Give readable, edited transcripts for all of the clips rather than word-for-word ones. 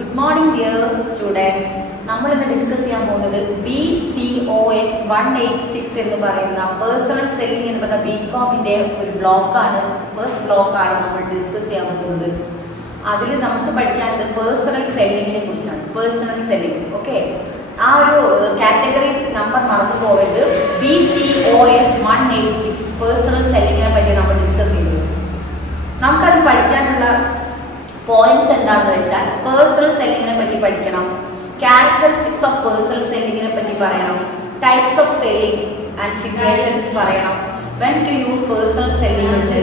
Good morning, dear students. നമ്മൾ ഇന്ന് discuss ചെയ്യാൻ പോകുന്നത് BCOS 186 എന്ന് പറയുന്ന പേഴ്സണൽ സെല്ലിംഗ് എന്ന് പറയുന്ന ബികോമിന്റെ ഒരു ബ്ലോക്കാണ്, ഫസ്റ്റ് ബ്ലോക്കാണ് നമ്മൾ ഡിസ്കസ് ചെയ്യാൻ പോകുന്നത്. അതിൽ നമുക്ക് പഠിക്കാനുള്ളത് പേഴ്സണൽ സെല്ലിങ്ങിനെ കുറിച്ചാണ്. Personal selling, okay. ആ ഒരു കാറ്റഗറി നമ്പർ മറന്നു പോകരുത്. BCOS 186 പേഴ്സണൽ സെല്ലിങ്ങിനെ പറ്റി നമ്മൾ ഡിസ്കസ് ചെയ്യുന്നത്. നമുക്കത് പഠിക്കാനുള്ള പോയിന്റ്സ് എന്താണെന്ന് വെച്ചാൽ, പേഴ്സണൽ സെല്ലിങ്ങിനെ പറ്റി പഠിക്കണം, ക്യാരക്ടറിസ്റ്റിക്സ് ഓഫ് പേഴ്സണൽ സെല്ലിങ്ങിനെ പറ്റി പറയണം, types of selling and situations പറയണം, when to use personal selling ഉണ്ട്,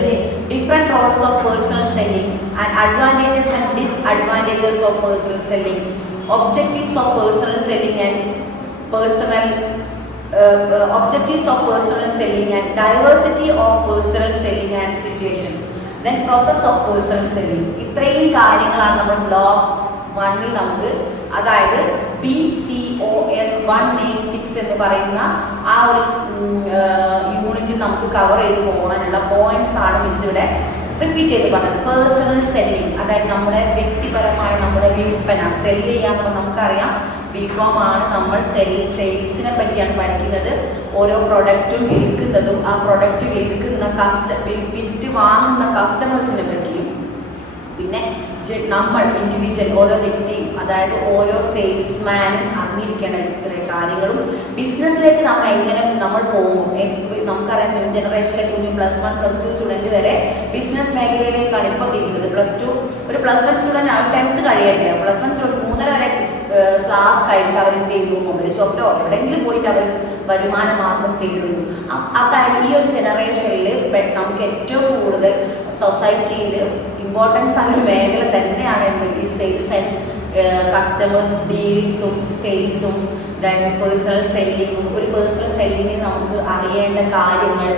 different roles of personal selling and advantages and disadvantages of personal selling, objectives of personal selling and objectives of personal selling and diversity of personal selling and situation, then process of personal selling. ഇത്രയും കാര്യങ്ങളാണ് നമ്മൾ block 1-ൽ നമുക്ക്, അതായത് BCOS 186 എന്ന് പറയുന്ന ആ ഒരു യൂണിറ്റിൽ നമുക്ക് കവർ ചെയ്ത് പോകാനുള്ള പോയിന്റ്സ് ആണ് മിസ് ഇവിടെ റിപ്പീറ്റ് ചെയ്ത് പറഞ്ഞത്. പേഴ്സണൽ സെല്ലിംഗ്, അതായത് നമ്മുടെ വ്യക്തിപരമായ നമ്മുടെ വിൽപ്പന, സെല്ല് ചെയ്യാന്ന് നമുക്കറിയാം. ബികോം ആണ്, നമ്മൾ സെയിൽസിനെ പറ്റിയാണ് പഠിക്കുന്നത്. ഓരോ പ്രൊഡക്റ്റും വിൽക്കുന്നതും ആ പ്രൊഡക്റ്റ് വിറ്റ് വാങ്ങുന്ന കസ്റ്റമേഴ്സിനെ പറ്റിയും, പിന്നെ നമ്മൾ ഇൻഡിവിജ്വൽ ഓരോ വ്യക്തിയും, അതായത് ഓരോ സെയിൽസ്മാനും അറിഞ്ഞിരിക്കേണ്ട ചെറിയ കാര്യങ്ങളും, ബിസിനസ്സിലേക്ക് നമ്മൾ എങ്ങനെ നമ്മൾ പോകും. നമുക്കറിയാം, ന്യൂ ജനറേഷനിലെ കുഞ്ഞു +1 +2 സ്റ്റുഡൻറ്റ് വരെ ബിസിനസ് മേഖലയിലേക്കാണ് ഇപ്പോൾ തിരിയുന്നത്. ഒരു +1 സ്റ്റുഡൻറ്റ് ആ 10th കഴിയട്ടെ, +1 സ്റ്റുഡൻറ്റ് 3.5 വരെ ക്ലാസ് കഴിഞ്ഞിട്ട് അവർ എന്ത് ചെയ്യുന്നു, മൊബൈൽ ഷോപ്പിലോ എവിടെയെങ്കിലും പോയിട്ട് അവർ വരുമാന മാർഗം തേടുന്നു. അതായത് ഈ ഒരു ജനറേഷനിൽ നമുക്ക് ഏറ്റവും കൂടുതൽ സൊസൈറ്റിയിൽ ഇമ്പോർട്ടൻസ് ആയ ഒരു മേഖല തന്നെയാണ് ഈ സെയിൽസ് ആൻഡ് കസ്റ്റമേഴ്സ് ഡീലിങ്സും സെയിൽസും പേഴ്സണൽ സെല്ലിങ്ങും. ഒരു പേഴ്സണൽ സെല്ലിങ്ങിൽ നമുക്ക് അറിയേണ്ട കാര്യങ്ങൾ,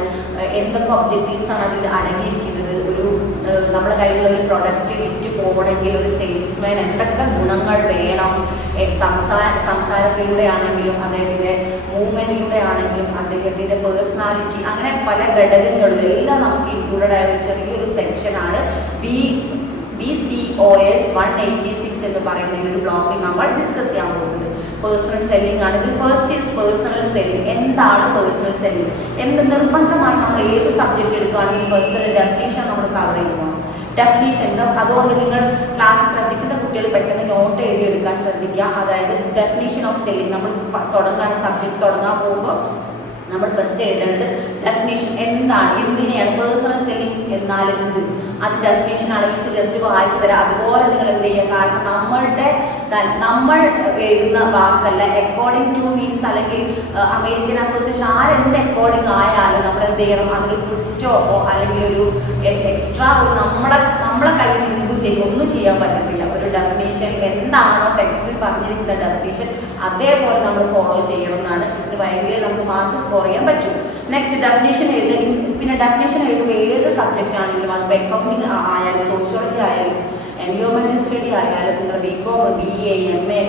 എന്തൊക്കെ ഒബ്ജക്റ്റീവ്സ് ആണ് അതിൽ അടങ്ങിയിരിക്കുന്നത്, ഒരു നമ്മുടെ കയ്യിലുള്ള ഒരു പ്രൊഡക്റ്റ് വിറ്റ് പോകണമെങ്കിൽ ഒരു സെയിൽസ്മാൻ എന്തൊക്കെ ഗുണങ്ങൾ വേണം, സംസാരത്തിലൂടെ ആണെങ്കിലും അദ്ദേഹത്തിൻ്റെ മൂവ്മെൻറ്റിലൂടെ ആണെങ്കിലും അദ്ദേഹത്തിൻ്റെ പേഴ്സണാലിറ്റി, അങ്ങനെ പല ഘടകങ്ങളും എല്ലാം നമുക്ക് ഇൻക്ലൂഡഡ് ആയ ഒരു ചെറിയൊരു സെക്ഷനാണ് BCOS 186 എന്ന് പറയുന്ന ഈ ഒരു ബ്ലോക്കിൽ നമ്മൾ ഡിസ്കസ് ചെയ്യാൻ പോകുന്നത്. പേഴ്സണൽ സെല്ലിംഗ് ആണ്. ഇതിൽ ഫസ്റ്റ് ഈസ് പേഴ്സണൽ സെല്ലിംഗ്. എന്താണ് പേഴ്സണൽ സെല്ലിംഗ്? നിർബന്ധമായി നമ്മൾ ഏത് സബ്ജക്റ്റ് എടുക്കുകയാണെങ്കിലും ഫസ്റ്റ് ഡെഫിനേഷൻ നമ്മൾ കവർ ചെയ്ത് പോകണം. ഡെഫിനേഷൻ അതുകൊണ്ട് നിങ്ങൾ ക്ലാസ് ശ്രദ്ധിക്കുന്ന കുട്ടികൾ പെട്ടെന്ന് നോട്ട് എഴുതി എടുക്കാൻ ശ്രദ്ധിക്കുക. അതായത് ഡെഫിനേഷൻ ഓഫ് സെല്ലിംഗ് നമ്മൾ സബ്ജക്റ്റ് തുടങ്ങാൻ പോകുമ്പോൾ നമ്മൾ ഫസ്റ്റ് എഴുതേണ്ടത് ഡെഫിനേഷൻ എന്താണ്, എന്തിനെയാണ് പേഴ്സണൽ സെല്ലിംഗ് എന്നാൽ എന്ത്, അത് ഡെഫിനേഷൻ ആണ്. മിസ് ജസ്റ്റ് വായിച്ചു തരാം, അതുപോലെ നിങ്ങൾ എന്ത് ചെയ്യുക. കാരണം നമ്മൾ എഴുതുന്ന വാക്കല്ല, അക്കോർഡിംഗ് ടു മീൻസ് അല്ലെങ്കിൽ അമേരിക്കൻ അസോസിയേഷൻ ആരെന്ത് അക്കോർഡിംഗ് ആയാലും നമ്മൾ എന്ത് ചെയ്യണം, അതിൽ ഫുൾ സ്റ്റോപ്പോ അല്ലെങ്കിൽ ഒരു എക്സ്ട്രാ നമ്മളെ കയ്യിൽ നിന്ന് ഒന്നും ചെയ്യാൻ പറ്റത്തില്ല. ഒരു ഡെഫിനേഷൻ എന്താണോ ടെക്സ്റ്റിൽ പറഞ്ഞിരിക്കുന്ന ഡെഫിനേഷൻ അതേപോലെ നമ്മൾ ഫോളോ ചെയ്യണം എന്നാണ് മിസ്സിന് ഭയങ്കര നമുക്ക് മാർക്ക് സ്കോർ ചെയ്യാൻ പറ്റും. നെക്സ്റ്റ് ഡെഫിനേഷൻ പിന്നെ ഡെഫിനേഷൻ എഴുതുമ്പോൾ ഏത് സബ്ജക്റ്റ് ആണെങ്കിലും, അത് അക്കൗണ്ടിങ് ആയാലും സോഷ്യോളജി ആയാലും എൻവയോൺമെൻറ്റൽ സ്റ്റഡി ആയാലും നിങ്ങൾ BCom BA MA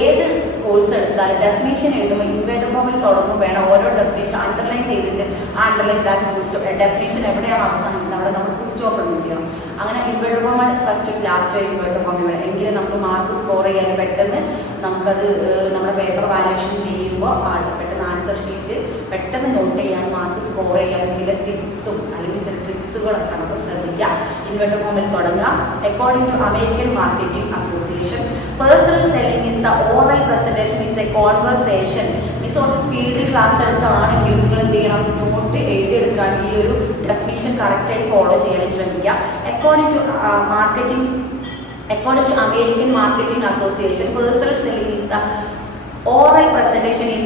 ഏത് കോഴ്സ് എടുത്താലും ഡെഫിനേഷൻ എഴുതുമ്പോൾ ഇൻവേർട്ടർ കോമിൽ തുടങ്ങും വേണം. ഓരോ ഡെഫിനേഷൻ അണ്ടർലൈൻ ചെയ്തിട്ട് ആ underline class full stop, definition എവിടെയാണ് അവസാനിക്കുന്നത് അവിടെ നമ്മൾ ഫുൾ സ്റ്റോപ്പ് ഒന്നും ചെയ്യണം. അങ്ങനെ ഇൻവേർട്ടർ കോമൽ ഫസ്റ്റ് ലാസ്റ്റ് ഇൻവേർട്ടർ കോമിൽ വേണം. എങ്കിലും നമുക്ക് മാർക്ക് സ്കോർ ചെയ്യാൻ പെട്ടെന്ന് നമുക്കത് നമ്മുടെ പേപ്പർ വാല്യൂഷൻ ചെയ്യുമ്പോൾ പെട്ടെന്ന് ആൻസർ ഷീറ്റ് പെട്ടെന്ന് നോട്ട് ചെയ്യാൻ, മാർക്ക് സ്കോർ ചെയ്യാൻ ചില ടിപ്സും അല്ലെങ്കിൽ ചില ട്രിക്സുകളൊക്കെ നമുക്ക് ശ്രദ്ധിക്കാം. ഇൻവേർട്ടർ കോമിൽ തുടങ്ങാം. According to American marketing association, personal selling is the oral presentation is a conversation. Miss കുറച്ച് സ്പീഡിൽ ക്ലാസ് എടുത്താണെങ്കിലും നിങ്ങൾ എന്ത് ചെയ്യണം, നോട്ട് എഴുതിയെടുക്കാൻ ഈ ഒരു ഡെഫിനേഷൻ കറക്റ്റായി ഫോളോ ചെയ്യാൻ ശ്രമിക്കുക. According to American Marketing Association, personal selling is the oral presentation in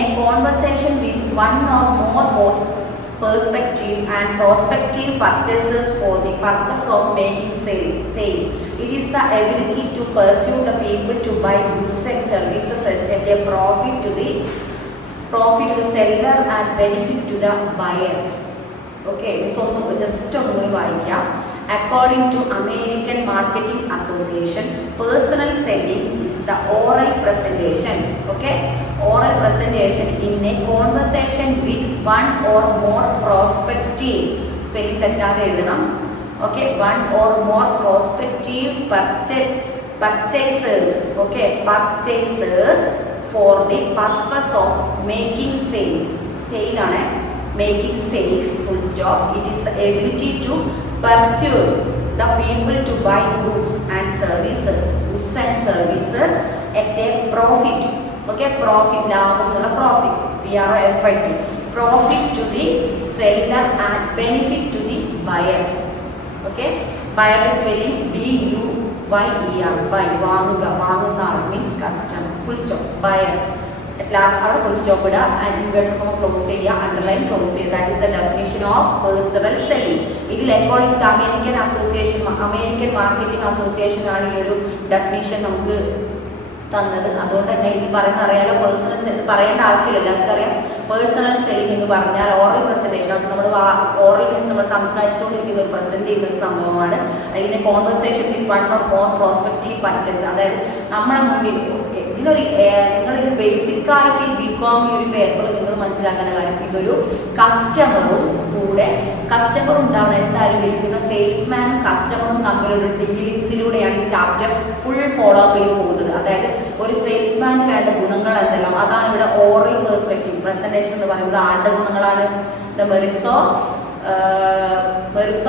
a conversation with one or more prospective and prospective purchasers for the purpose of making sale. It is the ability to pursue the people to buy goods and services at a profit to the seller and benefit to the buyer. Okay, so just ഒന്ന് വായിക്കാം. According to American Marketing Association, personal selling is the oral presentation, okay, oral presentation in a conversation with one or more prospective, spelling തെറ്റാതെ എഴുതണം, okay, one or more prospective purchasers, okay, purchasers for the purpose of making sale. Sale ആണ്, making sales, full stop. It is the ability to pursue the people to buy goods and services at a profit. Okay, profit, ലാഭം എന്നുള്ള profit, PROFIT, profit to the seller and benefit to the buyer. Okay, buyer is spelling BUYER, buy, വാങ്ങുക, വാങ്ങുന്ന ആൾ means customer, full stop, buyer. At last അവിടെ full stop ഇടുക and inverted comma close ചെയ്യുക, underline close ചെയ്യുക. That is the definition of personal selling. ഇതിൽ according to American Marketing Association ആണ് ഈ ഒരു definition നമുക്ക് തന്നത്. അതുകൊണ്ട് തന്നെ ഇതിൽ പറയുന്ന അറിയാലോ, പേഴ്സണൽ സെല്ലിംഗ് പറയേണ്ട ആവശ്യമില്ല, എല്ലാവർക്കും അറിയാം. പേഴ്സണൽ സെല്ലിംഗ് എന്ന് പറഞ്ഞാൽ ഓറൽ പ്രസന്റേഷൻ, അത് നമ്മൾ ഓറൽ മീൻസ് നമ്മൾ സംസാരിച്ചുകൊണ്ടിരിക്കുന്ന ഒരു പ്രസന്റ് ചെയ്യുന്ന ഒരു സംഭവമാണ്. അതിൻ്റെ conversation with one or more prospective purchase, അതായത് നമ്മളെ മുന്നിൽ ഇതിനൊരു നിങ്ങളൊരു ബേസിക്കായിട്ട് ഈ ബികോം ഈ ഒരു പേപ്പർ നിങ്ങൾ മനസ്സിലാക്കേണ്ട കാര്യം, ഇതൊരു കസ്റ്റമറും കൂടെ കസ്റ്റമർ ഉണ്ടാവണം, എന്തായാലും വിൽക്കുന്ന സെയിൽസ്മാനും കസ്റ്റമറും തമ്മിലൊരു ഡീലിങ്സിലൂടെയാണ് ഈ ചാപ്റ്റർ ഫുൾ ഫോളോ അപ്പ് ചെയ്ത് പോകുന്നത്. അതായത് ഒരു സെയിൽസ്മാന് വേണ്ട ഗുണങ്ങൾ എന്തെല്ലാം, അതാണ് ഇവിടെ ഓറൽ പെർസ്പെക്റ്റീവ് പ്രസന്റേഷൻ എന്ന് പറയുന്നത്. ആരുടെ ഗുണങ്ങളാണ്? ദ മെറിറ്റ്സ്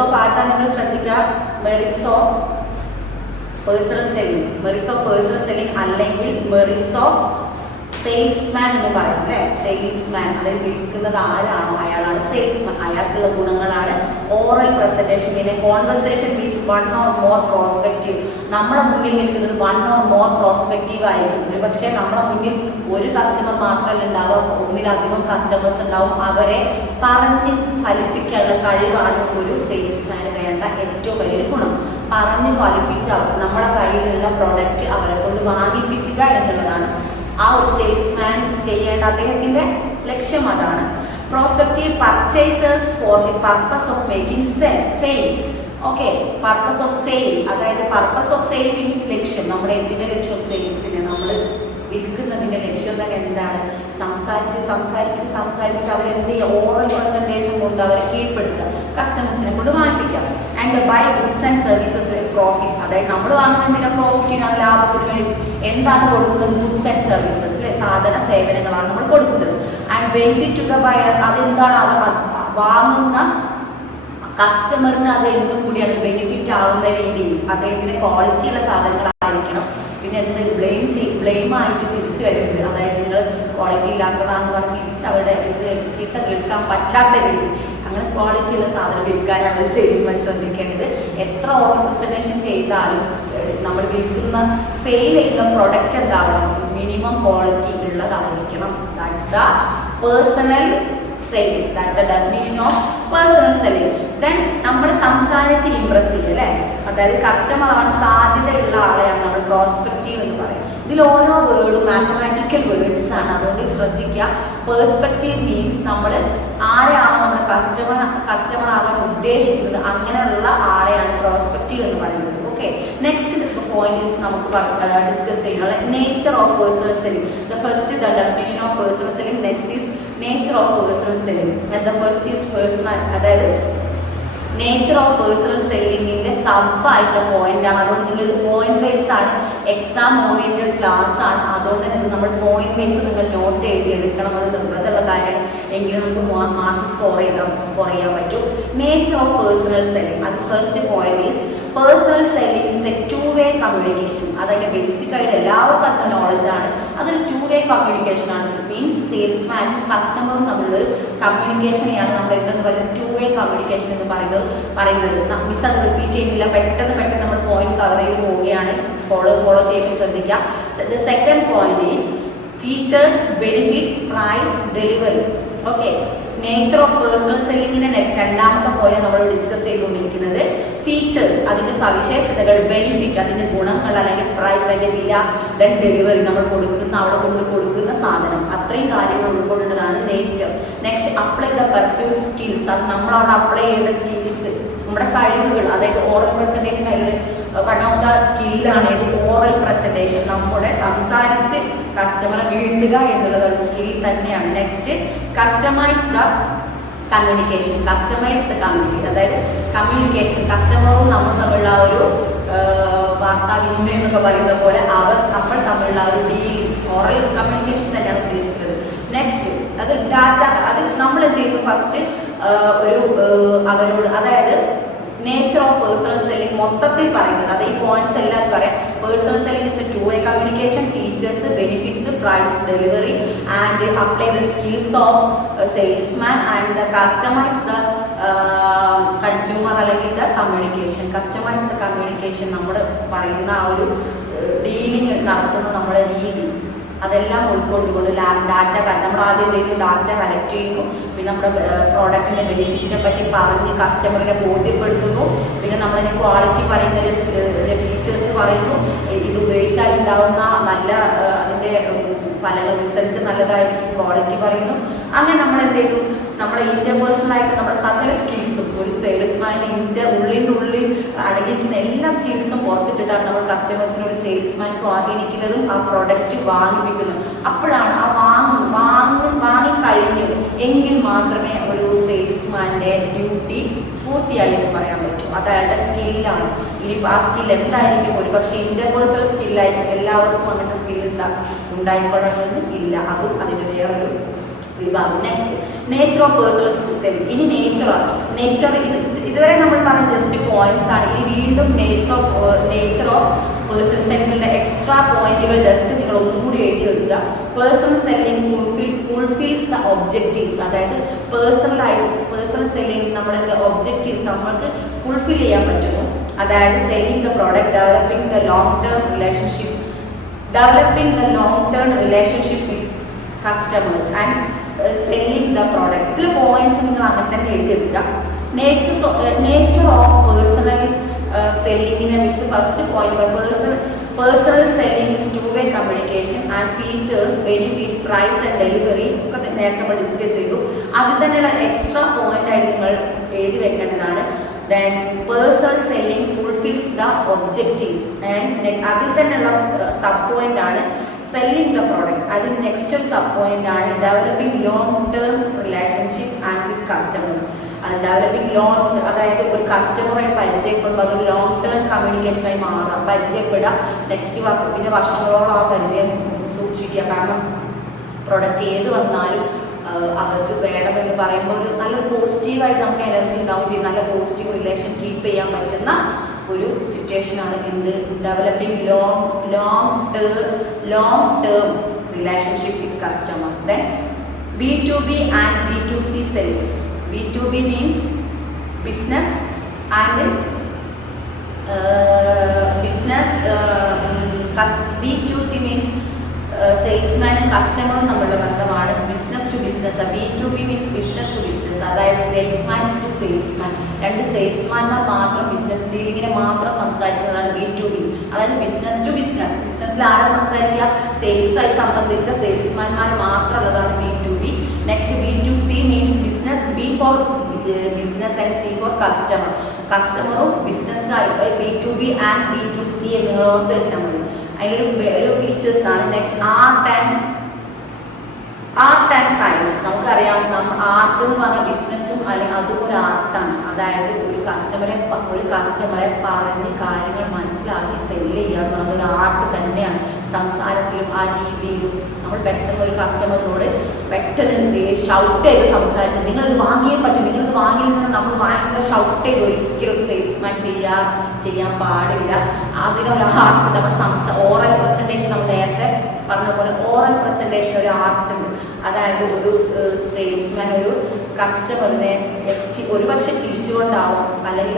ഓഫ് ആർട്ടാ നിങ്ങൾ ശ്രദ്ധിക്കുക, മെറിറ്റ്സ് ഓഫ് പേഴ്സണൽ സെല്ലിംഗ് അല്ലെങ്കിൽ മെറിറ്റ്സ് ഓഫ് സെയിൽസ്മാൻ എന്ന് പറയും അല്ലേ. സെയിൽസ്മാൻ, അതായത് വിൽക്കുന്നത് ആരാണോ അയാളാണ് സെയിൽസ്മാൻ, അയാൾക്കുള്ള ഗുണങ്ങളാണ് ഓറൽ പ്രസന്റേഷൻ. പിന്നെ conversation with one or more prospective, നമ്മളെ മുന്നിൽ നിൽക്കുന്നത് വൺ ഓർ മോർ പ്രോസ്പെക്റ്റീവ് ആയിരിക്കും. ഒരു പക്ഷേ നമ്മളെ മുന്നിൽ ഒരു കസ്റ്റമർ മാത്രമല്ല ഉണ്ടാവുക, ഒന്നിലധികം കസ്റ്റമേഴ്സ് ഉണ്ടാവും. അവരെ പറഞ്ഞ് ഫലിപ്പിക്കാനുള്ള കഴിവാണ് ഒരു സെയിൽസ്മാന് വേണ്ട ഏറ്റവും വലിയൊരു ഗുണം. പറഞ്ഞ് ഫലിപ്പിച്ച് നമ്മുടെ കയ്യിലുള്ള പ്രൊഡക്റ്റ് അവരെ കൊണ്ട് വാങ്ങിപ്പിക്കുക എന്നുള്ളതാണ് ആ ഒരു സെയിൽസ്മാൻ ചെയ്യേണ്ട അദ്ദേഹത്തിൻ്റെ ലക്ഷ്യം. അതാണ് prospective purchasers for the purpose of making sale. Okay, purpose of sale, അതായത് പർപ്പസ് ഓഫ് സെയിൽ മീൻസ് ലക്ഷ്യം. നമ്മുടെ എന്തിൻ്റെ ലക്ഷ്യം? സെയിൽസിന്, നമ്മൾ വിൽക്കുന്നതിൻ്റെ ലക്ഷ്യം തന്നെ എന്താണ്? സംസാരിച്ച് അവരെന്ത് ചെയ്യുക? ഓറൽ പ്രസന്റേഷൻ കൊണ്ട് അവരെ കീഴ്പ്പെടുത്തുക, കസ്റ്റമേഴ്സിനെ കൊണ്ട് വാങ്ങിപ്പിക്കാം. And buy goods and services profit, അതായത് നമ്മൾ വാങ്ങുന്നതിൻ്റെ പ്രോഫിറ്റിനാണ്, ലാഭത്തിന് വേണ്ടി എന്താണ് കൊടുക്കുന്നത്? ഗുഡ്സ് ആൻഡ് സർവീസസ്, സാധന സേവനങ്ങളാണ് നമ്മൾ കൊടുക്കുന്നത്. And benefit to the buyer, അതെന്താണ്? വാങ്ങുന്ന കസ്റ്റമറിന് അത് എന്തും കൂടിയാണ് ബെനിഫിറ്റ് ആവുന്ന രീതിയിൽ അദ്ദേഹത്തിന് ക്വാളിറ്റിയുള്ള സാധനങ്ങളായിരിക്കണം. പിന്നെ എന്ത് ബ്ലെയിം ആയിട്ട് തിരിച്ചു വരുന്നത്, അതായത് നിങ്ങൾ ക്വാളിറ്റി ഇല്ലാത്തതാണെന്ന് പറഞ്ഞ് തിരിച്ച് അവരുടെ ചീത്ത കേൾക്കാൻ പറ്റാത്ത രീതി, അങ്ങനെ ക്വാളിറ്റിയുള്ള സാധനം വിൽക്കാനാണ് ഒരു സെയിൽസ്മാൻ ശ്രദ്ധിക്കേണ്ടത്. എത്ര ഓറൽ പ്രസന്റേഷൻ ചെയ്താലും നമ്മൾ വിൽക്കുന്ന സെയിൽ ചെയ്യുന്ന പ്രൊഡക്റ്റ് എന്താവണം? മിനിമം ക്വാളിറ്റി ഉള്ളതായിരിക്കണം. That's the personal selling, that the definition of personal selling. Then നമ്മൾ സംസാരിച്ച് ഇംപ്രസ് ചെയ്യുക അല്ലേ, അതായത് കസ്റ്റമർ ആവാൻ സാധ്യതയുള്ള ആളെയാണ് നമ്മൾ പ്രോസ്പെക്റ്റീവ് എന്ന് പറയും. ഇതിൽ ഓരോ വേർഡും മാത്തമാറ്റിക്കൽ വേർഡ്സ് ആണ്, അതുകൊണ്ട് ശ്രദ്ധിക്കുക. പേഴ്സ്പെക്റ്റീവ് മീൻസ് നമ്മൾ ആരെയാണോ നമ്മുടെ കസ്റ്റമർ ആവാൻ ഉദ്ദേശിക്കുന്നത് അങ്ങനെയുള്ള ആളെയാണ് പ്രോസ്പെക്റ്റീവ് എന്ന് പറയുന്നത്. ഓക്കെ, നെക്സ്റ്റ് പോയിന്റ് ഈസ് നമുക്ക് ഡിസ്കസ് ചെയ്യാനുള്ള nature of personal selling. The first the definition of personal selling, next is nature of personal selling. And the first is personal, അതായത് നേച്ചർ ഓഫ് പേഴ്സണൽ സെല്ലിങ്ങിൻ്റെ സബായിട്ടുള്ള പോയിന്റാണ്. അതുകൊണ്ട് നിങ്ങൾ point base ആണ്, exam oriented class ആണ്. അതുകൊണ്ട് തന്നെ നമ്മൾ പോയിന്റ് ബേസ് നിങ്ങൾ നോട്ട് എഴുതി എടുക്കണം, അത് നിർബന്ധമുള്ള കാര്യമാണ്. എങ്കിലും നമുക്ക് മാർക്ക് സ്കോർ ചെയ്യാൻ പറ്റും. നേച്ചർ ഓഫ് പേഴ്സണൽ സെല്ലിംഗ്, അത് first point is personal selling is A two way communication. അതതിൻ്റെ ബേസിക് ആയിട്ട് എല്ലാവർക്കും അറിഞ്ഞ നോളജാണ്. അതൊരു ടു-വേ കമ്മ്യൂണിക്കേഷൻ ആണ്. മീൻസ് സെയിൽസ്മാനും കസ്റ്റമറും തമ്മിലുള്ളൊരു കമ്മ്യൂണിക്കേഷനെയാണ് നമ്മൾ എന്തെന്ന് പറയുന്നത് ടു-വേ കമ്മ്യൂണിക്കേഷൻ എന്ന് പറയുന്നത്. മിസ് അത് റിപ്പീറ്റ് ചെയ്യുന്നില്ല, പെട്ടെന്ന് നമ്മൾ പോയിന്റ് കവർ ചെയ്ത് പോവുകയാണ്. ഫോളോ ചെയ്യുമ്പോൾ ശ്രദ്ധിക്കുക. The second point is features, benefit, price, delivery. Okay, nature of personal സെല്ലിങ്ങിൻ്റെ രണ്ടാമത്തെ പോയിന്റ് നമ്മൾ ഡിസ്കസ് ചെയ്തുകൊണ്ടിരിക്കുന്നത് ഫീച്ചേഴ്സ്, അതിൻ്റെ സവിശേഷതകൾ, ബെനിഫിറ്റ്, അതിൻ്റെ ഗുണങ്ങൾ, അല്ലെങ്കിൽ പ്രൈസ്, അതിൻ്റെ വില, ദെൻ ഡെലിവറി, നമ്മൾ അവിടെ കൊടുക്കുന്ന സാധനം, അത്രയും കാര്യങ്ങൾ ഉൾക്കൊള്ളുന്നതാണ് nature. Next apply the pursued skills, അത് നമ്മളവിടെ അപ്ലൈ ചെയ്യേണ്ട സ്കിൽസ്, നമ്മുടെ കഴിവുകൾ, അതായത് ഓറൽ പ്രസന്റേഷൻ അതിലൊരു വൺ ഓഫ് ദ സ്കില്ലാണ് ഇത് ഓറൽ പ്രസന്റേഷൻ. നമ്മുടെ സംസാരിച്ച് കസ്റ്റമറെ വീഴ്ത്തുക എന്നുള്ളത് ഒരു സ്കിൽ തന്നെയാണ്. Next customise the communication, customised communication, അതായത് കമ്മ്യൂണിക്കേഷൻ കസ്റ്റമറും നമ്മൾ തമ്മിലുള്ള ഒരു വാർത്താവിനിമയം എന്നൊക്കെ പറയുന്ന പോലെ നമ്മൾ തമ്മിലുള്ള ഒരു ഡീലിങ്സ്, ഓറൽ കമ്മ്യൂണിക്കേഷൻ തന്നെയാണ് ഉദ്ദേശിക്കുന്നത്. നെക്സ്റ്റ് അത് ഡാറ്റ, അത് നമ്മൾ എന്ത് ചെയ്യുന്നു ഫസ്റ്റ് അവരോട്, അതായത് നേച്ചർ ഓഫ് പേഴ്സണൽ സെല്ലിംഗ് മൊത്തത്തിൽ പറയുന്നത്, അത് ഈ പോയിന്റ്സ് എല്ലാവർക്കും അറിയാം. Personal selling is a two-way communication, features, benefits, price, delivery and apply the skills of salesman and customize the consumer, അല്ലെങ്കിൽ the communication. Customize the communication, നമ്മൾ പറയുന്ന ആ ഒരു ഡീലിംഗ് നടത്തുന്ന നമ്മുടെ രീതി, അതെല്ലാം ഉൾക്കൊണ്ടുകൊണ്ട് ഡാറ്റ, നമ്മൾ ആദ്യം ഡാറ്റ കളക്ട് ചെയ്യുന്നു, പിന്നെ നമ്മുടെ പ്രോഡക്റ്റിൻ്റെ ബെനിഫിറ്റിനെ പറ്റി പറഞ്ഞ് കസ്റ്റമറിനെ ബോധ്യപ്പെടുത്തുന്നു, പിന്നെ നമ്മളതിൻ്റെ ക്വാളിറ്റി പറയുന്ന ഫീച്ചേഴ്സ് പറയുന്നു, ഇത് ഉപയോഗിച്ചാൽ ഉണ്ടാകുന്ന നല്ല അതിൻ്റെ ഫലങ്ങൾ, റിസൾട്ട് നല്ലതായിരിക്കും, ക്വാളിറ്റി പറയുന്നു. അങ്ങനെ നമ്മൾ എന്ത് ചെയ്തു, നമ്മുടെ ഇൻ്റർപേഴ്സണലായിട്ട് നമ്മുടെ സകല സ്കിൽസും, ഒരു സെയിൽസ്മാൻ്റെ ഉള്ളിൽ അടങ്ങിയിരിക്കുന്ന എല്ലാ സ്കിൽസും പുറത്തിട്ടിട്ടാണ് നമ്മൾ കസ്റ്റമേഴ്സിനെ ഒരു സെയിൽസ്മാൻ സ്വാധീനിക്കുന്നതും ആ പ്രൊഡക്റ്റ് വാങ്ങിപ്പിക്കുന്നതും. അപ്പോഴാണ് ആ വാങ്ങിക്കഴിഞ്ഞു എങ്കിൽ മാത്രമേ ഒരു സെയിൽസ്മാൻ്റെ ഡ്യൂട്ടി പൂർത്തിയായി എന്ന് പറയാൻ പറ്റൂ. അത് അയാളുടെ സ്കില്ലാണ്. ഇനിയിപ്പോൾ ആ സ്കിൽ എന്തായിരിക്കും, ഒരുപക്ഷെ ഇൻ്റർപേഴ്സണൽ സ്കില്ലായിരിക്കും, എല്ലാവർക്കും അങ്ങനത്തെ സ്കിൽ ഉണ്ടായിക്കൊള്ളണമെന്ന് ഇല്ല, അതും അതിൻ്റെ വേറൊരു വിഭാഗം. Next nature of personal selling. ഇനി നേച്ചർ ഇതുവരെ നമ്മൾ പറഞ്ഞ ജസ്റ്റ് പോയിന്റ്സ് ആണ്. ഇനി വീണ്ടും നേച്ചർ ഓഫ് പേഴ്സണൽ സെല്ലിംഗിൻ്റെ എക്സ്ട്രാ പോയിന്റുകൾ ജസ്റ്റ് നിങ്ങൾ ഒന്നുകൂടി എഴുതി വെക്കുക. Personal selling fulfils the objectives, അതായത് പേഴ്സണൽ സെല്ലിംഗ് നമ്മുടെ ഒബ്ജക്റ്റീവ്സ് നമ്മൾക്ക് ഫുൾഫിൽ ചെയ്യാൻ പറ്റുന്നു. അതായത് selling the product, developing the long term relationship with customers and selling the product. ഇതിൽ പോയിന്റ്സ് നിങ്ങൾ അങ്ങനെ തന്നെ എഴുതിയെടുക്കുക. നേച്ചർ ഓഫ് പേഴ്സണൽ സെല്ലിങ്ങിനെ miss first point personal selling is two-way communication and features, benefit, price and delivery ഒക്കെ നേരത്തെ നമ്മൾ discuss ചെയ്തു. അതിൽ തന്നെയുള്ള എക്സ്ട്രാ പോയിന്റ് ആയിട്ട് നിങ്ങൾ എഴുതി വെക്കേണ്ടതാണ്. Then personal selling fulfils the objectives and അതിൽ തന്നെയുള്ള സബ് പോയിന്റ് ആണ് സെല്ലിംഗ് ദ പ്രോഡക്റ്റ്. അതിന് നെക്സ്റ്റ് ഒരു സബ് പോയിന്റ് ആണ് developing long term relationship and with customers. അത് ഡെവലപ്പിംഗ് അതായത് ഒരു കസ്റ്റമറായി പരിചയപ്പെടുമ്പോൾ അതൊരു ലോങ് ടേം കമ്മ്യൂണിക്കേഷനായി മാറുക, പരിചയപ്പെടുക, നെക്സ്റ്റ് പിന്നെ വർഷങ്ങളോളം ആ പരിചയം സൂക്ഷിക്കുക. കാരണം പ്രൊഡക്റ്റ് ഏത് വന്നാലും അവർക്ക് വേണമെന്ന് പറയുമ്പോൾ ഒരു നല്ലൊരു പോസിറ്റീവായിട്ട് നമുക്ക് എനർജി ഉണ്ടാവും ചെയ്യും, നല്ല പോസിറ്റീവ് റിലേഷൻ കീപ്പ് ചെയ്യാൻ പറ്റുന്ന ഒരു സിറ്റുവേഷനാണ് എന്ത്, developing long term relationship with customer. Then B2B and B2C sales. B2B means business and B2C means സെയിൽസ്മാനും കസ്റ്റമറും തമ്മിലുള്ള ബന്ധമാണ് business to business. B2B means business to business, അതായത് സെയിൽസ്മാൻ ടു സെയിൽസ്മാൻ, രണ്ട് സെയിൽസ്മാൻമാർ മാത്രം ബിസിനസ് ഡീലിങ്ങിനെ മാത്രം സംസാരിക്കുന്നതാണ് B2B. അതായത് ബിസിനസ് ടു ബിസിനസ്, ബിസിനസ്സിൽ ആരാ സംസാരിക്കുക, സെയിൽസായി സംബന്ധിച്ച സെയിൽസ്മാൻമാർ മാത്രമുള്ളതാണ് B2B. Next B2C means business, B for business and C for customer. കസ്റ്റമറും ബിസിനസ്സുകാരും B2B ആൻഡ് B2C എന്ന് ഓർത്ത് വെച്ചാൽ മതി. അതിലൊരു ഫീച്ചേഴ്സ് ആണ്. Next art and science. നമുക്കറിയാം ആർട്ട് എന്ന് പറഞ്ഞ ബിസിനസ്സും അല്ലെങ്കിൽ അതും ഒരു ആർട്ടാണ്. അതായത് ഒരു കസ്റ്റമറെ പറഞ്ഞ് കാര്യങ്ങൾ മനസ്സിലാക്കി സെല്ല് ചെയ്യുക എന്ന് പറയുന്നത് ഒരു ആർട്ട് തന്നെയാണ്. സംസാരത്തിലും ആ രീതിയിലും നമ്മൾ പെട്ടെന്ന് ഒരു കസ്റ്റമറിനോട് പെട്ടെന്ന് ഷൗട്ട് ചെയ്ത് സംസാരിക്കുന്നത്, നിങ്ങളിത് വാങ്ങിയേ പറ്റും, നിങ്ങളിത് വാങ്ങിയില്ലെങ്കിൽ നമ്മൾ ഭയങ്കര ഷൗട്ട് ചെയ്ത് ഒരിക്കലും സെയിൽസ്മാൻ ചെയ്യാൻ പാടില്ല. അതിനൊരു ആർട്ട് നമ്മൾ ഓറൽ പ്രസൻറ്റേഷൻ, നമ്മൾ നേരത്തെ പറഞ്ഞ പോലെ ഓറൽ പ്രസൻറ്റേഷൻ ഒരു ആർട്ട് ഉണ്ട്. അതായത് ഒരു സെയിൽസ്മാൻ ഒരു കസ്റ്റമറിനെ ഒരുപക്ഷെ ചിരിച്ചുകൊണ്ടാവും, അല്ലെങ്കിൽ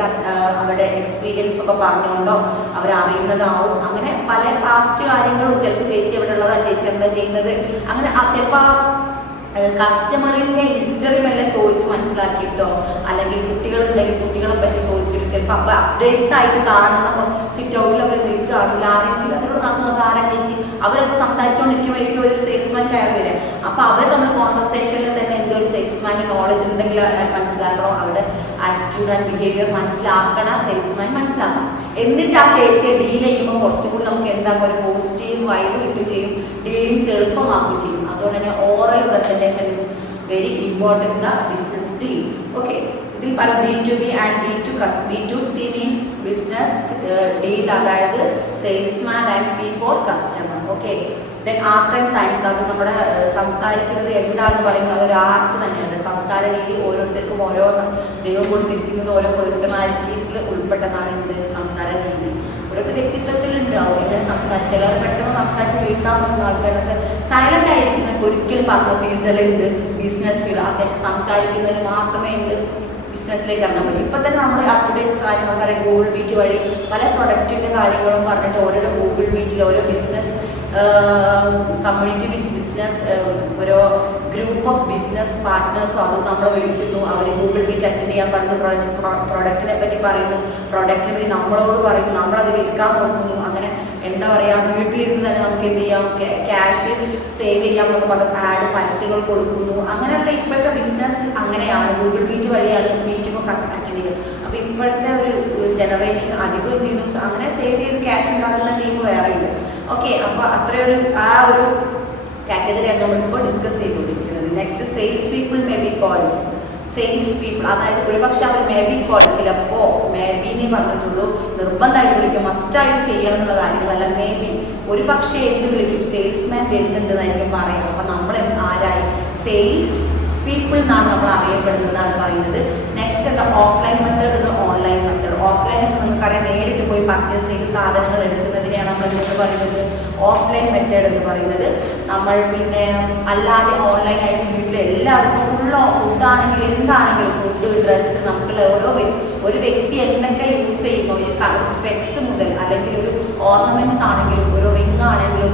അവരുടെ എക്സ്പീരിയൻസ് ഒക്കെ പറഞ്ഞുകൊണ്ടോ അവരറിയുന്നതാവും, അങ്ങനെ പല പാസ്റ്റ് കാര്യങ്ങളും ചിലപ്പോൾ ചേച്ചി എവിടെ ഉള്ളതാ, ചേച്ചി എന്താ ചെയ്യുന്നത്, അങ്ങനെ ചിലപ്പോൾ കസ്റ്റമറിൻ്റെ ഹിസ്റ്ററി മെല്ലെ ചോദിച്ച് മനസ്സിലാക്കിയിട്ടോ, അല്ലെങ്കിൽ കുട്ടികളുണ്ടെങ്കിൽ കുട്ടികളെ പറ്റി ചോദിച്ചിട്ട് ചിലപ്പോൾ അപ്പോൾ അപ്ഡേറ്റ്സ് ആയിട്ട് കാണുന്ന സിറ്റ് ഔട്ടിലൊക്കെ നിൽക്കുകയാണെങ്കിൽ ആരെങ്കിലും അതിലൂടെ നടന്നു ആരാ ചേച്ചി, അവരപ്പോൾ സംസാരിച്ചുകൊണ്ടിരിക്കുമ്പോഴേക്കും ഒരു സെയിൽസ്മാൻ കയറി വരാം. അപ്പോൾ അവർ നമ്മൾ കോൺവെർസേഷനിൽ തന്നെ എന്തോ ഒരു സെയിൽസ്മാൻ്റെ നോളജ് ഉണ്ടെങ്കിൽ മനസ്സിലാക്കണോ, അവരുടെ ആറ്റിറ്റ്യൂഡ് ആൻഡ് ബിഹേവിയർ മനസ്സിലാക്കണം, സെയിൽസ്മാൻ മനസ്സിലാക്കണം. എന്നിട്ട് ആ ചേച്ചിയെ ഡീൽ ചെയ്യുമ്പോൾ കുറച്ചുകൂടി നമുക്ക് എന്താകും, ഒരു പോസിറ്റീവ് വൈബ് കിട്ടുകയും ചെയ്യും, ഡീലിങ്സ് എളുപ്പമാക്കുകയും ചെയ്യും. അതുകൊണ്ട് തന്നെ oral presentation is very important the business deal. Okay. ഇതിൽ പല B2B and B2C means business deal, അതായത് salesman and C for customer. Okay. Then art and science, അത് നമ്മുടെ സംസാരിക്കുന്നത് എന്താണെന്ന് പറയുന്നത് അതൊരു ആർട്ട് തന്നെയാണ്. സംസാര രീതി ഓരോരുത്തർക്കും ഓരോ ദൈവം കൊടുത്തിരിക്കുന്നത് ഓരോ പേഴ്സണാലിറ്റീസിൽ ഉൾപ്പെട്ടതാണ് എന്ത് സംസാര രീതി. ഓരോരുത്തർ വ്യക്തിത്വത്തിലുണ്ടാവും ഇങ്ങനെ സംസാരിച്ച്. ചിലർ പെട്ടെന്ന് സംസാരിച്ച് വീട്ടാവുന്ന ആൾക്കാർ സൈലന്റ് ആയിരിക്കുന്നവർക്ക് ഒരിക്കലും പറഞ്ഞ ഫീൽഡിലുണ്ട് ബിസിനസ് ഫീൽഡ് അത്യാവശ്യം സംസാരിക്കുന്നവർ മാത്രമേ ഉണ്ട് ബിസിനസ്സിലേക്ക് ഇറങ്ങാൻ പറ്റും. ഇപ്പം തന്നെ നമ്മൾ അപ് ടു ഡേറ്റ്സ് കാര്യങ്ങൾ പറയാം, ഗൂഗിൾ മീറ്റ് വഴി പല പ്രൊഡക്റ്റിൻ്റെ കാര്യങ്ങളും പറഞ്ഞിട്ട് ഓരോരോ ഗൂഗിൾ മീറ്റിൽ ഓരോ ബിസിനസ് കമ്മ്യൂണിറ്റി ബിസിനസ് ഓരോ ഗ്രൂപ്പ് ഓഫ് ബിസിനസ് പാർട്ട്നേഴ്സും അതും നമ്മളെ വിളിക്കുന്നു. അവർ ഗൂഗിൾ മീറ്റ് അറ്റൻഡ് ചെയ്യാൻ പറയുന്നു, പ്രൊഡക്റ്റിനെ പറ്റി പറയുന്നു, പ്രൊഡക്റ്റിനെ പറ്റി നമ്മളോട് പറയുന്നു, നമ്മളത് വിൽക്കാൻ നോക്കുന്നു. അങ്ങനെ എന്താ പറയുക, വീട്ടിലിരുന്ന് തന്നെ നമുക്ക് എന്ത് ചെയ്യാം, ക്യാഷ് സേവ് ചെയ്യാം എന്നൊക്കെ പറഞ്ഞ് ആഡ് പരസ്യങ്ങൾ കൊടുക്കുന്നു. അങ്ങനെയുള്ള ഇപ്പോഴത്തെ ബിസിനസ് അങ്ങനെയാണ്, ഗൂഗിൾ മീറ്റ് വഴിയാണ് മീറ്റിംഗൊക്കെ അറ്റൻഡ് ചെയ്യുക. അപ്പോൾ ഇപ്പോഴത്തെ ഒരു ജനറേഷൻ അധികം എന്ത് ചെയ്യുന്നു, അങ്ങനെ സേവ് ചെയ്ത് ക്യാഷ് ഉണ്ടാക്കുന്ന ടീം വേറെ ഉണ്ട്. ഓക്കെ. അപ്പോൾ അത്രയൊരു ആ ഒരു കാറ്റഗറിയാണ് നമ്മളിപ്പോൾ ഡിസ്കസ് ചെയ്തുകൊണ്ടിരിക്കുന്നത്. Next sales people may be cold. Sales people അതായത് ഒരുപക്ഷെ അവർ മേ ബി കോൾഡ്, ചിലപ്പോൾ മേ ബിന്നേ പറഞ്ഞിട്ടുള്ളൂ, നിർബന്ധമായിട്ട് വിളിക്കും, മസ്റ്റായിട്ട് ചെയ്യണം എന്നുള്ള കാര്യങ്ങളല്ല. മേ ബി ഒരു പക്ഷേ എന്ത് വിളിക്കും, സെയിൽസ്മാൻ വരുന്നുണ്ടെന്നായിരിക്കും പറയാം. അപ്പം നമ്മൾ ആരായി, സെയിൽസ് പീപ്പിൾ എന്നാണ് നമ്മൾ അറിയപ്പെടുന്നതാണ് പറയുന്നത്. നെക്സ്റ്റ് എന്താ, offline method, online method. Offline എന്ന് നിങ്ങൾക്കറിയാം, നേരിട്ട് പോയി പർച്ചേസ് ചെയ്ത് സാധനങ്ങൾ എടുക്കുന്നതിനെയാണ് നമ്മൾ എന്തെന്ന് പറയുന്നത്, ഓഫ്ലൈൻ മെത്തേഡ് എന്ന് പറയുന്നത്. നമ്മൾ പിന്നെ അല്ലാതെ ഓൺലൈനായിട്ട് വീട്ടിൽ എല്ലാവർക്കും ഫുഡാണെങ്കിൽ എന്താണെങ്കിലും ഫുഡ്, ഡ്രസ്സ്, നമുക്കുള്ള ഒരു വ്യക്തി എന്തൊക്കെ യൂസ് ചെയ്യുന്നു, ഒരു സ്പെക്സ് മുതൽ അല്ലെങ്കിൽ ഒരു ഓർണമെന്റ്സ് ആണെങ്കിലും ഒരു റിംഗ് ആണെങ്കിലും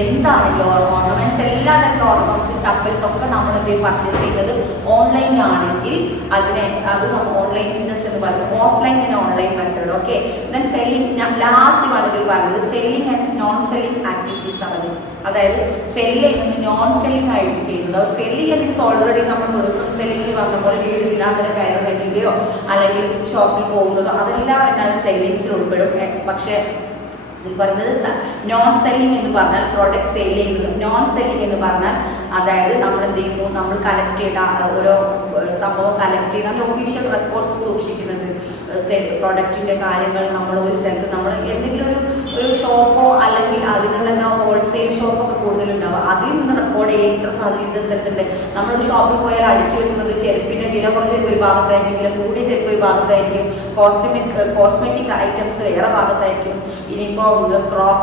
എന്താണെങ്കിലും ഓർണമെന്റ്സ്, എല്ലാ തരം ഓർണമെന്റ്സ്, ചപ്പൽസ് ഒക്കെ നമ്മൾ എന്തെങ്കിലും പർച്ചേസ് ചെയ്യുന്നത് ഓൺലൈനാണെങ്കിൽ അത് നമ്മൾ ഓൺലൈൻ ബിസിനസ് എന്ന് പറയുന്നത്. Offline and online method. Okay. Then selling, ഞാൻ ലാസ്റ്റ് വേണമെങ്കിൽ പറഞ്ഞത് selling and non selling activities ആണ്. അതായത് സെല്ല് ചെയ്യുന്നത് നോൺ സെല്ലിംഗ് ആയിട്ട് ചെയ്യുന്നത്. സെല്ല് ചെയ്യുന്നത് ഓൾറെഡി നമ്മൾ പേഴ്സണൽ സെല്ലിങ്ങിൽ പറഞ്ഞ പോലെ വീട് ഇല്ലാതെ കയറി വരികയോ അല്ലെങ്കിൽ ഷോപ്പിൽ പോകുന്നതോ അതെല്ലാം എന്താണ് സെല്ലിങ്സിൽ ഉൾപ്പെടും. പക്ഷേ ഇതിൽ പറയുന്നത് നോൺ സെല്ലിംഗ് എന്ന് പറഞ്ഞാൽ പ്രോഡക്റ്റ് സെയിൽ ചെയ്യുന്നത്. നോൺ സെല്ലിംഗ് എന്ന് പറഞ്ഞാൽ അതായത് നമ്മൾ എന്ത് ചെയ്യുന്നു, നമ്മൾ കളക്ട് ചെയ്ത ഓരോ സംഭവം കളക്ട് ചെയ്ത് അതിൻ്റെ ഒഫീഷ്യൽ റെക്കോർഡ്സ് സൂക്ഷിക്കുന്നത്, പ്രൊഡക്റ്റിൻ്റെ കാര്യങ്ങൾ നമ്മൾ ഒരു സ്ഥലത്ത് നമ്മൾ എന്തെങ്കിലും ഒരു ഷോപ്പോ അല്ലെങ്കിൽ അതിനുള്ള എന്താ ഹോൾസെയിൽ ഷോപ്പൊക്കെ കൂടുതലുണ്ടാവുക, അതിൽ നിന്ന് റെക്കോർഡ് ചെയ്യുക ഇത്ര സാധനം ഇന്ന സ്ഥലത്തുണ്ട്. നമ്മളൊരു ഷോപ്പിൽ പോയാൽ അടുക്കി വെക്കുന്നത് ചെരുപ്പിൻ്റെ വില കുറഞ്ഞ ചെരുപ്പ് ഒരു ഭാഗത്തായിരിക്കും, വില കൂടിയ ചെരുപ്പ് ഒരു ഭാഗത്തായിരിക്കും, കോസ്മെറ്റിക് ഐറ്റംസ് വേറെ ഭാഗത്തായിരിക്കും, ഇനിയിപ്പോൾ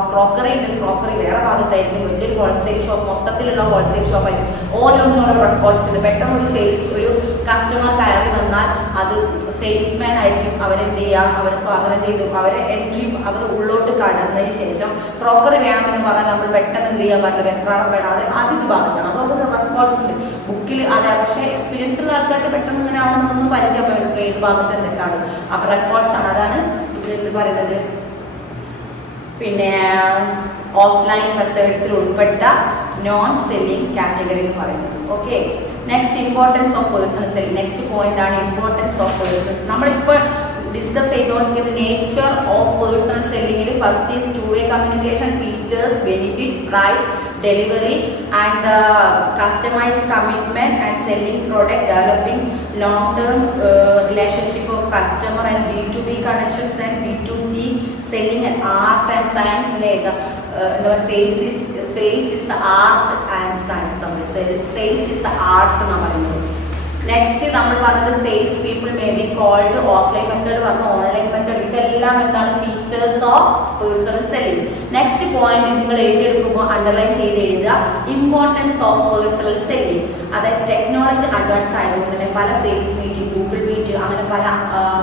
ക്രോക്കറി ഉണ്ടെങ്കിൽ ക്രോക്കറി വേറെ ഭാഗത്തായിരിക്കും, വലിയൊരു ഹോൾസെയിൽ ഷോപ്പ് മൊത്തത്തിലുള്ള ഹോൾസെയിൽ ഷോപ്പായിരിക്കും. ഓരോന്നിനോരോ റെക്കോർഡ്സ് ഉണ്ട്. പെട്ടെന്ന് ഒരു കസ്റ്റമർ കയറി വന്നാൽ അത് സെയിൽസ്മാൻ ആയിരിക്കും അവരെന്ത് ചെയ്യുക, അവരെ സ്വാഗതം ചെയ്തു അവരെ എൻട്രി അവർ ഉള്ളോട്ട് കടന്നതിന് ശേഷം ക്രോക്കറി വേണമെന്ന് പറഞ്ഞാൽ നമ്മൾ പെട്ടെന്ന് എന്ത് ചെയ്യാൻ പറ്റില്ല, വെപ്രാളം പെടാതെ ഇത് ഭാഗത്താണ്. അപ്പോൾ അത് റെക്കോർഡ്സ് ഉണ്ട് ബുക്കിൽ. അതെ, പക്ഷേ എക്സ്പീരിയൻസ് ഉള്ള ആൾക്കാർക്ക് പെട്ടെന്ന് ഇങ്ങനെ ആവണമെന്നൊന്നും പരിചയം മനസ്സിലായി ഏത് ഭാഗത്ത് എന്തൊക്കെയാണ്. അപ്പോൾ റെക്കോർഡ്സ് ആണ്. അതാണ് ഇതിലെന്ത് പറയുന്നത്, പിന്നെ ഓഫ്ലൈൻ മെത്തേഡ്സിൽ ഉൾപ്പെട്ട നോൺ സെല്ലിംഗ് കാറ്റഗറി എന്ന് പറയുന്നത്. Okay. Next importance of personal selling. Next point ആണ് ഇമ്പോർട്ടൻസ് ഓഫ് പേഴ്സണൽ. നമ്മളിപ്പോൾ ഡിസ്കസ് ചെയ്തുകൊണ്ടിരിക്കുന്നത് നേച്ചർ ഓഫ് പേഴ്സണൽ സെല്ലിംഗിൽ first is two way communication, features, benefit, price, delivery and customise commitment and selling product, developing long term relationship of customer and B2B connections and B2C selling and art and science. എന്താ sales is the art and science. നമ്മൾ sales is the art എന്ന് പറയുന്നത്. Next നമ്മൾ പറഞ്ഞത് sales people may be cold, offline method പറഞ്ഞു, online method. ഇതെല്ലാം എന്താണ് features of personal selling. Next point നിങ്ങൾ എഴുതിയെടുക്കുമ്പോൾ അണ്ടർലൈൻ ചെയ്ത് എഴുതുക, ഇമ്പോർട്ടൻസ് ഓഫ് പേഴ്സണൽ സെല്ലിംഗ്. അതായത് ടെക്നോളജി അഡ്വാൻസ് ആയതുകൊണ്ട് തന്നെ പല സെയിൽസ് മീറ്റിംഗ്, ഗൂഗിൾ മീറ്റ്, അങ്ങനെ പല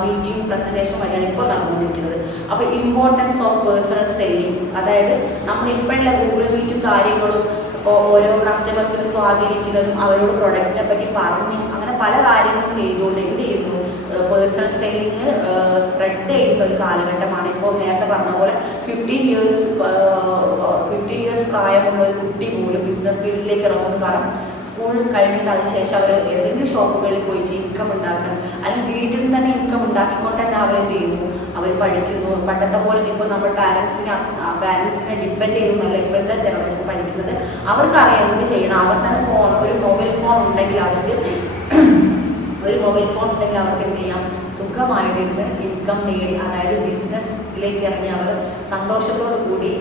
മീറ്റിംഗ് പ്രസന്റേഷൻ വഴിയാണ് ഇപ്പോൾ നടന്നുകൊണ്ടിരിക്കുന്നത്. അപ്പോൾ ഇമ്പോർട്ടൻസ് ഓഫ് പേഴ്സണൽ സെല്ലിംഗ് അതായത് നമ്മൾ ഇപ്പോഴുള്ള ഗൂഗിൾ മീറ്റും കാര്യങ്ങളും ഇപ്പോൾ ഓരോ കസ്റ്റമേഴ്സിനെ സ്വാധീനിക്കുന്നതും അവരോട് പ്രൊഡക്റ്റിനെ പറ്റി പറഞ്ഞ് അങ്ങനെ പല കാര്യങ്ങളും ചെയ്തുകൊണ്ട് എന്ത് ചെയ്യുന്നു, പേഴ്സണൽ സെല്ലിങ് സ്പ്രെഡ് ചെയ്യുന്ന ഒരു കാലഘട്ടമാണ്. ഇപ്പോൾ നേരത്തെ പറഞ്ഞ പോലെ 15 ഇയേഴ്സ് പ്രായമുള്ള ഒരു കുട്ടി പോലും ബിസിനസ് ഫീൽഡിലേക്ക് ഇറങ്ങുന്നു. കാരണം സ്കൂൾ കഴിഞ്ഞിട്ട് അതിനുശേഷം അവർ ഏതെങ്കിലും ഷോപ്പുകളിൽ പോയിട്ട് ഇൻകം ഉണ്ടാക്കണം, അല്ലെങ്കിൽ വീട്ടിൽ നിന്ന് തന്നെ ഇൻകം ഉണ്ടാക്കിക്കൊണ്ട് തന്നെ അവരെന്ത് ചെയ്യുന്നു, അവർ പഠിക്കുന്നു. പണ്ടത്തെ പോലെ ഇപ്പോൾ നമ്മൾ പാരൻസിനെ ഡിപ്പെൻഡ് ചെയ്യുന്നല്ല ഇപ്പോഴത്തെ ജനറേഷൻ പഠിക്കുന്നത്. അവർക്കറിയാം എന്ത് ചെയ്യണം. അവർ തന്നെ ഒരു മൊബൈൽ ഫോൺ ഉണ്ടെങ്കിൽ അവർക്ക് ഒരു മൊബൈൽ ഫോൺ ഉണ്ടെങ്കിൽ അവർക്ക് എന്ത് ചെയ്യാം, സുഖമായിട്ടിരുന്ന് ഇൻകം നേടി, അതായത് ബിസിനസ്സിലേക്ക് ഇറങ്ങി അവർ സന്തോഷത്തോടു കൂടി